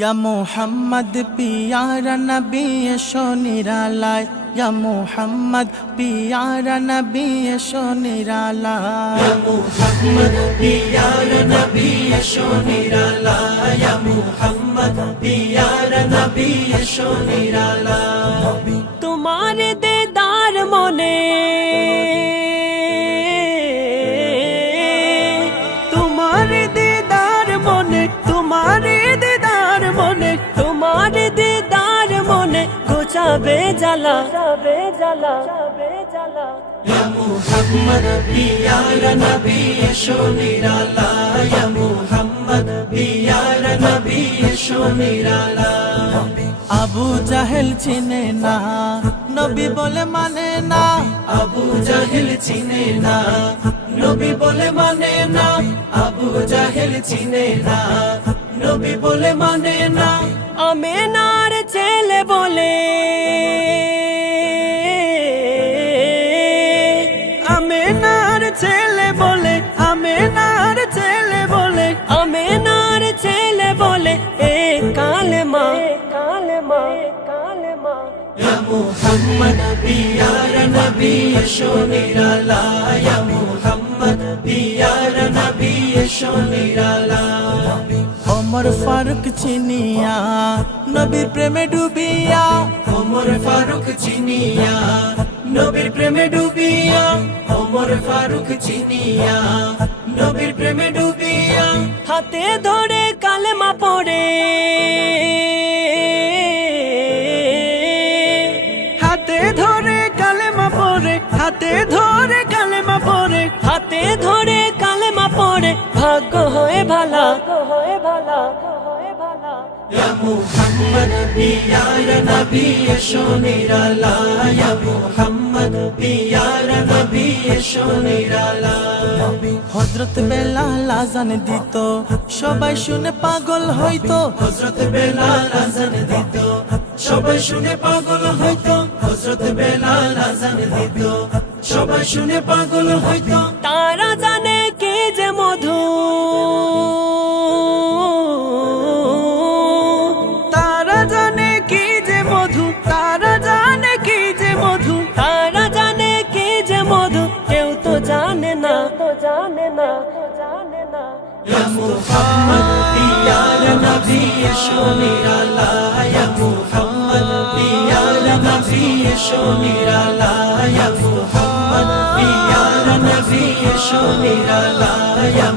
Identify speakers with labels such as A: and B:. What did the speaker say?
A: ইয়া মোহাম্মদ পিয়ারা নবী, এসো নিরালায়। ইয়া মোহাম্মদ পিয়ারা নবী, এসো নিরালায়।
B: মুহাম্মদ পিয়ার নবী, এসো নিরালা ইয়া মুহাম্মদ পিয়ার নবী, এসো নিরালা
C: গোচাবে জ্বালা যাবে জ্বালা যাবে জ্বালা।
B: ইয়া মুহাম্মদ পিয়ার নবী এসো নিরালা। ইয়া মুহাম্মদ পিয়ার নবী এসো নিরালা।
A: আবু জাহেল চিনে না নবী বলে মানে না।
B: আবু জাহেল চিনে না নবী বলে মানে না। আবু জাহেল চিনে না নবী বলে মানে না।
C: আমেনার ছেলে বলে আমেনার ছেলে বলে আমেনার ছেলে বলে আমেনার ছেলে বলে এ কালেমা কালেমা কালেমা
B: পিয়ার নবী এসো নিরালা ইয়া মুহাম্মদ পিয়ার নবী এসো নিরালা
A: ওমর ফারুক চিনিয়া নবীর প্রেমে ডুবিয়া।
B: ওমর ফারুক চিনিয়া নবীর প্রেমে ডুবিয়া, ওমর ফারুক চিনিয়া। নবীর প্রেমে ডুবিয়া,
C: হাতে ধরে কালেমা পড়ে। হাতে ধরে কালেমা পড়ে, হাতে ধরে কালেমা পড়ে। হাতে ধরে কালেমা পড়ে, ভাগ্য হয়ে ভালা হয়ে ভালা
B: মুহাম্মদ পিয়ার নবী, এসো নিরালা, ইয়া মুহাম্মদ পিয়ার নবী এসো নিরালা।
A: হজরত বেলাল আজান দিত সবাই শুনে পাগল হইতো।
B: হজরত বেলাল আজান দিত সবাই শুনে পাগল হইতো। হজরত বেলাল আজান দিত সবাই শুনে পাগল হইতো।
C: তারা জানে কে যে মধু। জানে না জানে না।
B: ইয়া মুহাম্মদ পিয়ার নবী এসো নিরালা ইয়া মুহাম্মদ পিয়ার নবী এসো নিরালা ইয়া মুহাম্মদ নবী এসো নিরালা ইয়া